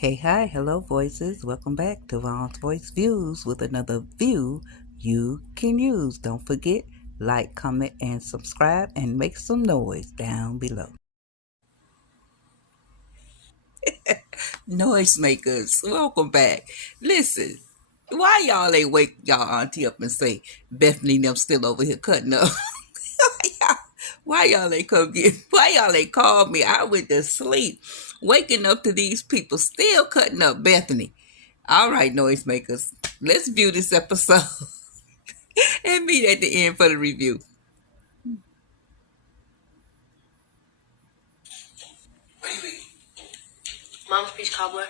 Hey, hi, hello, voices. Welcome back to Vaughn's Voice Views with another view you can use. Don't forget, like, comment, and subscribe, and make some noise down below. Noisemakers, welcome back. Listen, why y'all ain't wake y'all auntie up and say Bethany and them still over here cutting up? Why y'all ain't come get? Why y'all ain't called me? I went to sleep, waking up to these people still cutting up Bethany. All right, noisemakers, let's view this episode and meet at the end for the review. What do you eat? Mom's peach cobbler.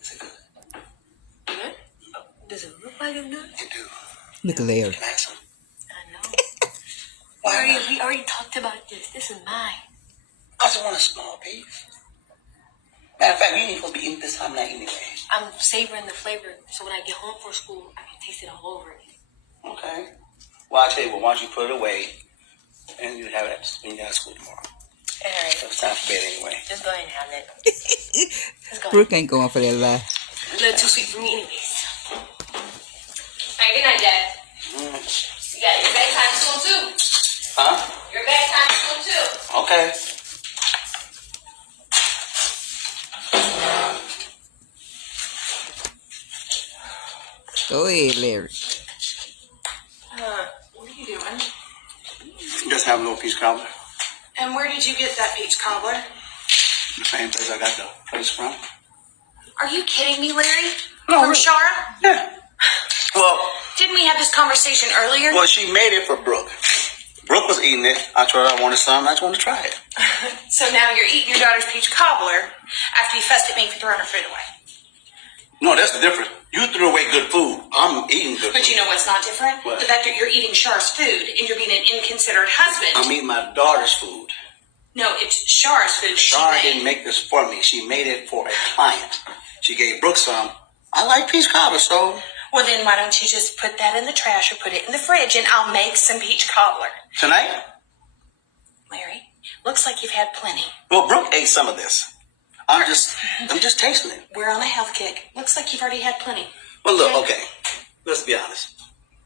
Is it good? Good? Does it look like it's good? It do. Look at Larry. Can I have some? I know. Why? We already talked about this. This is mine. I just want a small piece. Matter of fact, you ain't supposed to be eating this time night anyway. I'm savoring the flavor, so when I get home from school, I can taste it all over again. Okay. Well, I'll tell you what, why don't you put it away, and you have it when you get out of school tomorrow. All right. So it's time for bed anyway. Just go ahead and have it. Let's go. Brooke ain't going for that lie. It's a little too sweet for me anyways. All right, good night, Dad. You got your bedtime soon, too. Huh? Your bedtime soon, too. Okay. Go ahead, Larry. What are you doing? Just having a little peach cobbler. And where did you get that peach cobbler? The same place I got the place from. Are you kidding me, Larry? No. From Shara? Yeah. Well, Didn't we have this conversation earlier? she made it for Brooke. Brooke was eating it. I told her I wanted some. I just wanted to try it. So now you're eating your daughter's peach cobbler after you fussed at me for throwing her food away. No, that's the difference. You threw away good food. I'm eating good But food. you know what's not different? What? The fact that you're eating Shara's food and you're being an inconsiderate husband. I'm eating my daughter's food. No, it's Shara's food that Shara she didn't made. make this for me. She made it for a client. She gave Brooke some. I like peach cobbler, so Well, then why don't you just put that in the trash or put it in the fridge and I'll make some peach cobbler. tonight. Larry, looks like you've had plenty. Well, Brooke ate some of this. I'm just tasting it. We're on a health kick. Looks like you've already had plenty. Well, look, okay. Let's be honest.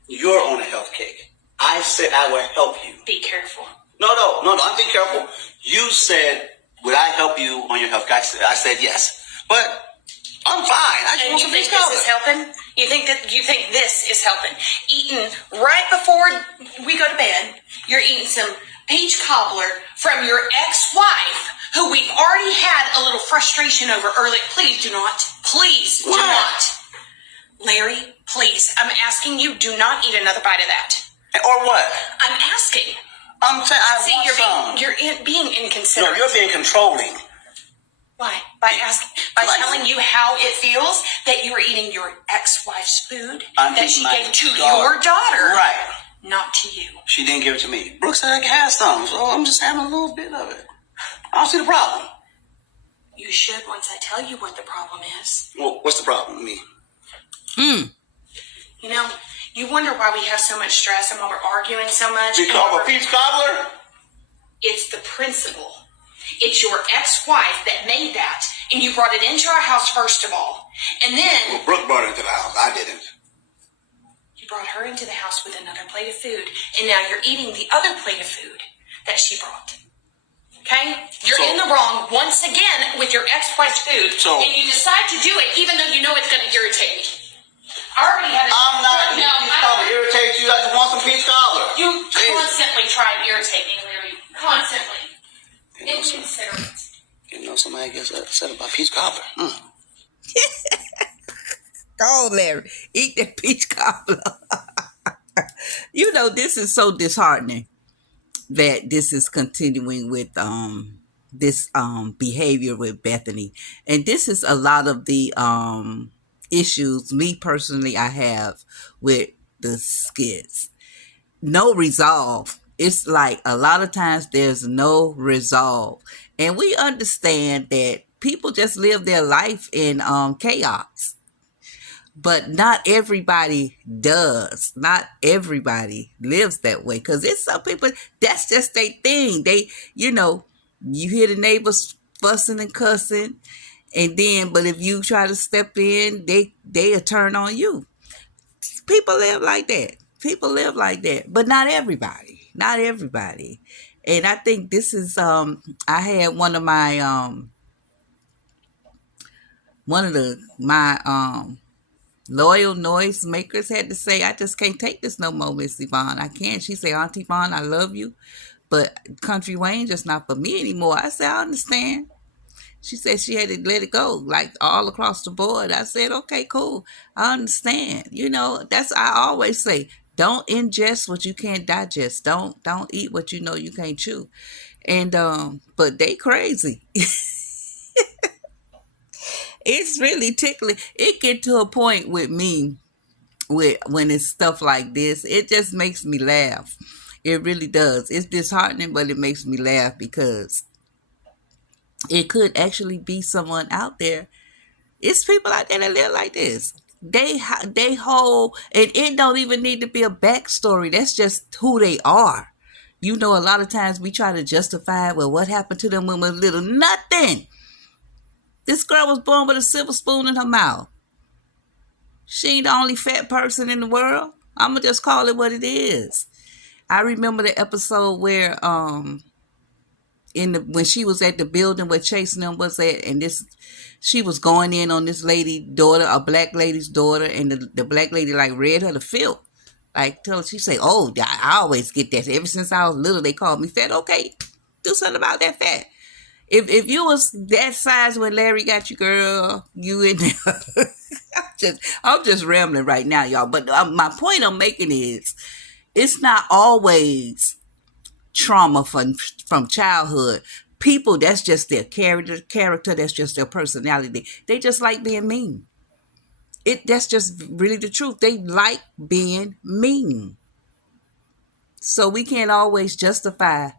You're on a health kick. I said I would help you. Be careful. No, I'm being careful. You said, would I help you on your health kick? I said yes. But I'm fine. I just And want you some think peach this cobbler. is helping? You think this is helping? Eating right before we go to bed, you're eating some peach cobbler from your ex-wife, who we've already had a little frustration over earlier. Please do not. Please do Why? not. Larry, please. I'm asking you, do not eat another bite of that. Or what? I'm asking. I'm saying I See, want some. you're being No, inconsiderate. you're being controlling. Why? By telling you how it feels that you are eating your ex-wife's food I'm that eating she my gave to daughter. your daughter, Right. not to you. She didn't give it to me. Brooke said I could have some, so I'm just having a little bit of it. I don't see the problem. You should once I tell you what the problem is. Well, what's the problem with me? You know, you wonder why we have so much stress and why we're arguing so much. Because of a peach cobbler? It's the principle. It's your ex-wife that made that, and you brought it into our house first of all. And then Well, Brooke brought it into the house. I didn't. you brought her into the house with another plate of food, and now you're eating the other plate of food that she brought. Okay? You're in the wrong once again with your ex-wife's food, and you decide to do it even though you know it's going to irritate me. I already had I'm not eating peach cobbler to irritate you. I just want some peach cobbler. You constantly try and irritate me, Larry. Constantly. Inconsiderate. You know, somebody gets upset about peach cobbler. Go, Larry. Eat that peach cobbler. You know, this is so disheartening that this is continuing with this behavior with Bethany. And this is a lot of the issues me personally I have with the skits. No resolve. It's like a lot of times there's no resolve. And we understand that people just live their life in chaos. But not everybody does. Not everybody lives that way. Because it's some people, that's just their thing. They, you know, you hear the neighbors fussing and cussing. And then, but if you try to step in, they'll turn on you. People live like that. People live like that, but not everybody. Not everybody. And I think this is I had one of the my loyal noise makers had to say, I just can't take this no more, Miss Yvonne. I can't. She said, Auntie Yvonne, I love you, but Country Wayne just not for me anymore. I said, I understand. She said she had to let it go, like all across the board. I said, okay, cool. I understand. You know, that's I always say, don't ingest what you can't digest. Don't eat what you know you can't chew. And but they crazy. It's really tickling. It get to a point with me with when it's stuff like this. It just makes me laugh. It really does. It's disheartening, but it makes me laugh because it could actually be someone out there. It's people out there that live like this. They whole, and it don't even need to be a backstory. That's just who they are. You know, a lot of times we try to justify, well, what happened to them when we were little? Nothing. This girl was born with a silver spoon in her mouth. She ain't the only fat person in the world. I'ma just call it what it is. I remember the episode where in the when she was at the building where Chase and them was at, and this she was going in on this lady daughter, a black lady's daughter, and the black lady like read her the filth. Like tell her, she say, "Oh, I always get that. Ever since I was little, they called me fat. Okay, do something about that fat. If you was that size when Larry got you, girl, you in there." I'm just rambling right now, y'all. But my point I'm making is, it's not always trauma from childhood. People, that's just their character. That's just their personality. They just like being mean. That's just really the truth. They like being mean. So we can't always justify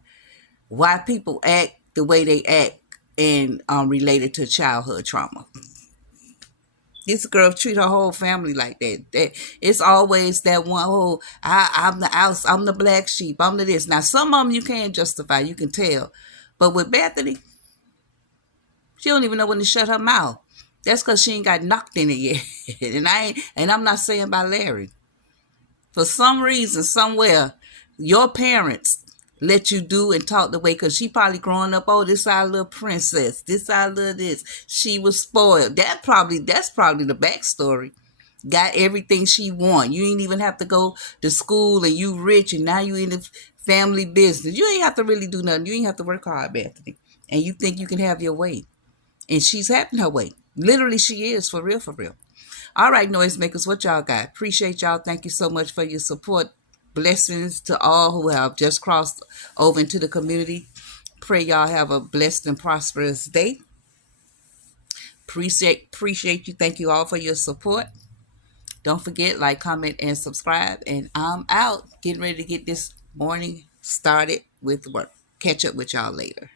why people act the way they act and related to childhood trauma. This girl treat her whole family like that. It's always that one. Oh, I'm the house. I'm the black sheep. I'm the this. Now some of them you can't justify. You can tell, but with Bethany, she don't even know when to shut her mouth. That's because she ain't got knocked in it yet. And I'm not saying by Larry. For some reason, somewhere, your parents let you do and talk the way, because she probably growing up, oh, this our little princess, this our little this. She was spoiled. That's probably the backstory. Got everything she want. You ain't even have to go to school, and you rich, and now you in the family business. You ain't have to really do nothing. You ain't have to work hard, Bethany. And you think you can have your way. And she's having her way. Literally, she is, for real, for real. All right, noisemakers, what y'all got? Appreciate y'all. Thank you so much for your support. Blessings to all who have just crossed over into the community. Pray y'all have a blessed and prosperous day. Appreciate you. Thank you all for your support. Don't forget, like, comment, and subscribe. And I'm out. Getting ready to get this morning started with work. Catch up with y'all later.